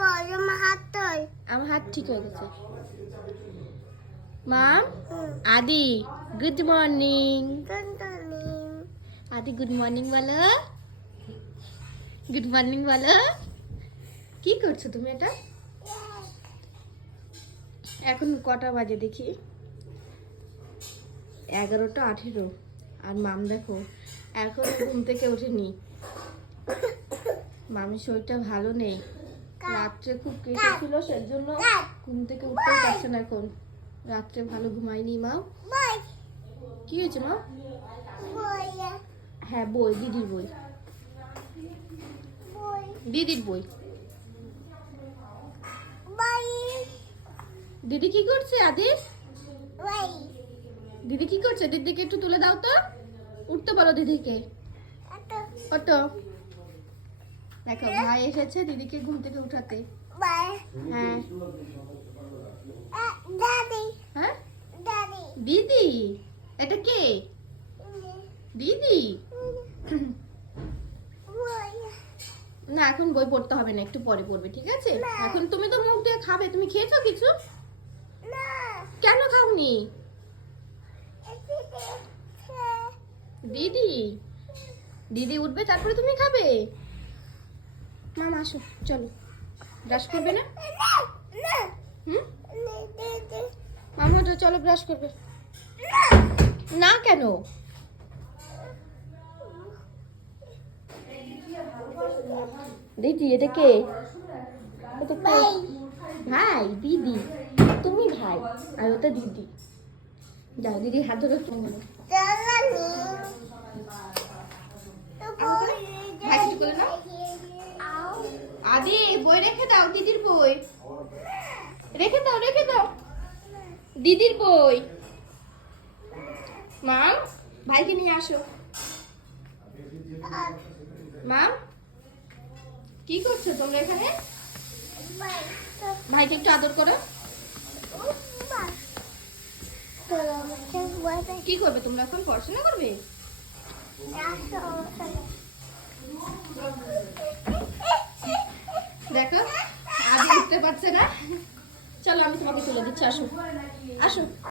আমার হাত তোল আমার হাত ঠিক হয়ে গেছে। মা Adi good morning Adi good morning বলো। গুড মর্নিং বলো। কি করছ তুমি এটা? এখন কটা বাজে দেখি। এগারোটা আঠেরো। আর মাম দেখো এখন ঘুম থেকে ওঠেনি। মামির শরীরটা ভালো নেই। রাত্রে খুব কেটে ছিল সেই জন্য ঘুম থেকে উঠতেই পারছে না এখন। রাত্রে ভালো ঘুমায়নি মা। কি হয়েছে মা? হ্যাঁ বই দিদির বই। দিদির বই। দিদি কি করছে আদিস দিদি কি করছে? দিদিকে একটু তুলে দাও তো। উঠতে পারো দিদিকে। কত দেখো ভাই এসেছে দিদিকে ঘুম থেকে উঠাতে। হ্যাঁ। হ্যাঁ? দিদি। এটা কে? দিদি? না এখন বই পড়তে হবে না একটু পরে পড়বে ঠিক আছে? এখন তুমি তো মুখ দিয়ে খাবে তুমি খেয়েছো কিছু? কেন খাওনি? দিদি? দিদি উঠবে তারপরে তুমি খাবে? আসো চলো। ব্রাশ করবে না? না না হুম? দিদি মামা তো চলো ব্রাশ করবে। না কেন? দিদি এটা কে? ভাই। দিদি। তুমি ভাই আর ওটা দিদি। যাও দিদি হাত ধরে। তুমি ভাই কিছু করে নাও। আদি, বই রেখে দাও, দিদির বই। রেখে দাও রেখে দাও। দিদির বই। মাম, ভাইকে নিয়ে আসো। মাম, কি করছ তোমরা এখানে? ভাইকে একটু আদর করো। কি করবে তোমরা এখন? পড়াশোনা করবে? দেখো আজ উঠতে পারছে না। চলো আমি তোমাকে তুলে দিচ্ছি আসো। আসো।